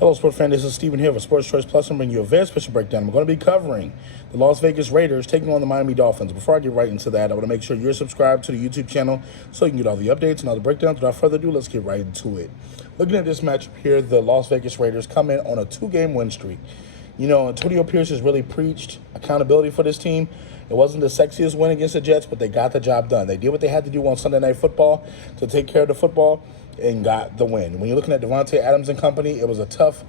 Hello, sports fan. This is Steven here for Sports Choice Plus. I'm bringing you a very special breakdown. I'm going to be covering the Las Vegas Raiders taking on the Miami Dolphins. Before I get right into that, I want to make sure you're subscribed to the YouTube channel so you can get all the updates and all the breakdowns. Without further ado, let's get right into it. Looking at this matchup here, the Las Vegas Raiders come in on a 2-game win streak. You know, Antonio Pierce has really preached accountability for this team. It wasn't the sexiest win against the Jets, but they got the job done. They did what they had to do on Sunday Night Football to take care of the football and got the win. When you're looking at Devontae Adams and company, it was a tough,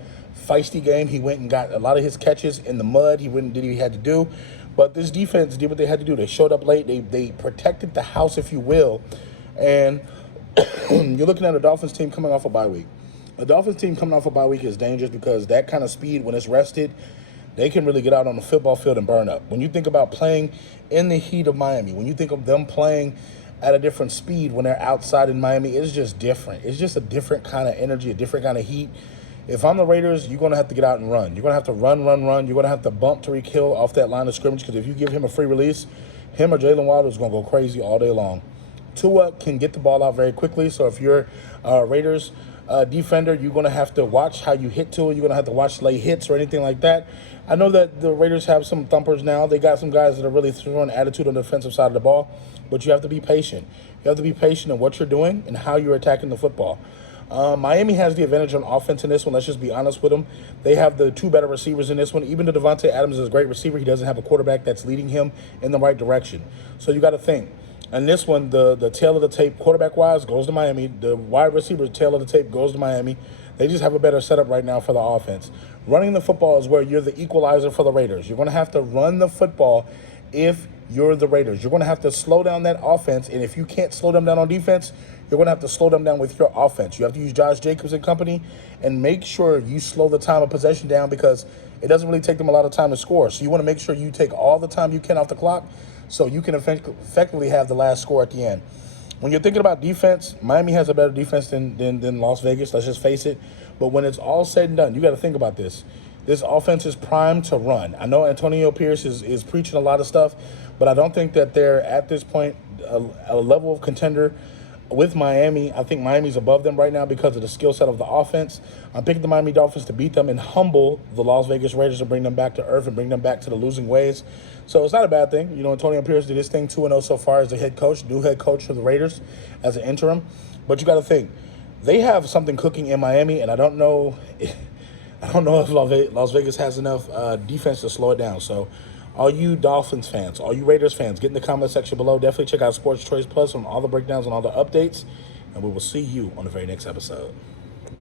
feisty game. He went and got a lot of his catches in the mud. He went and did what he had to do. But this defense did what they had to do. They showed up late. They protected the house, if you will. And you're looking at a Dolphins team coming off a bye week. A Dolphins team coming off a bye week is dangerous because that kind of speed, when it's rested, they can really get out on the football field and burn up. When you think about playing in the heat of Miami, when you think of them playing at a different speed when they're outside in Miami, it's just different. It's just a different kind of energy, a different kind of heat. If I'm the Raiders, you're going to have to get out and run. You're going to have to run. You're going to have to bump Tyreek Hill off that line of scrimmage because if you give him a free release, him or Jalen Waddle is going to go crazy all day long. Tua can get the ball out very quickly, so if you're Raiders defender, you're going to have to watch how you hit Tua. You're going to have to watch late hits or anything like that. I know that the Raiders have some thumpers now. They got some guys that are really throwing attitude on the defensive side of the ball, but you have to be patient. You have to be patient in what you're doing and how you're attacking the football. Miami has the advantage on offense in this one. Let's just be honest with them. They have the two better receivers in this one. Even though Devontae Adams is a great receiver, he doesn't have a quarterback that's leading him in the right direction. So you got to think. And this one, the tail of the tape, quarterback-wise, goes to Miami. The wide receiver tail of the tape goes to Miami. They just have a better setup right now for the offense. Running the football is where you're the equalizer for the Raiders. You're going to have to run the football if you're the Raiders. You're going to have to slow down that offense, and if you can't slow them down on defense, you're going to have to slow them down with your offense. You have to use Josh Jacobs and company and make sure you slow the time of possession down because it doesn't really take them a lot of time to score. So you want to make sure you take all the time you can off the clock so you can effectively have the last score at the end. When you're thinking about defense, Miami has a better defense than Las Vegas, let's just face it. But when it's all said and done, you got to think about this. This offense is primed to run. I know Antonio Pierce is preaching a lot of stuff, but I don't think that they're at this point a level of contender with Miami. I think Miami's above them right now because of the skill set of the offense. I'm picking the Miami Dolphins to beat them and humble the Las Vegas Raiders and bring them back to earth and bring them back to the losing ways. So it's not a bad thing. You know, Antonio Pierce did his thing 2-0 so far as the head coach, new head coach for the Raiders as an interim. But you got to think, they have something cooking in Miami, and I don't know if Las Vegas has enough defense to slow it down. So all you Dolphins fans, all you Raiders fans, get in the comment section below. Definitely check out Sports Choice Plus on all the breakdowns and all the updates. And we will see you on the very next episode.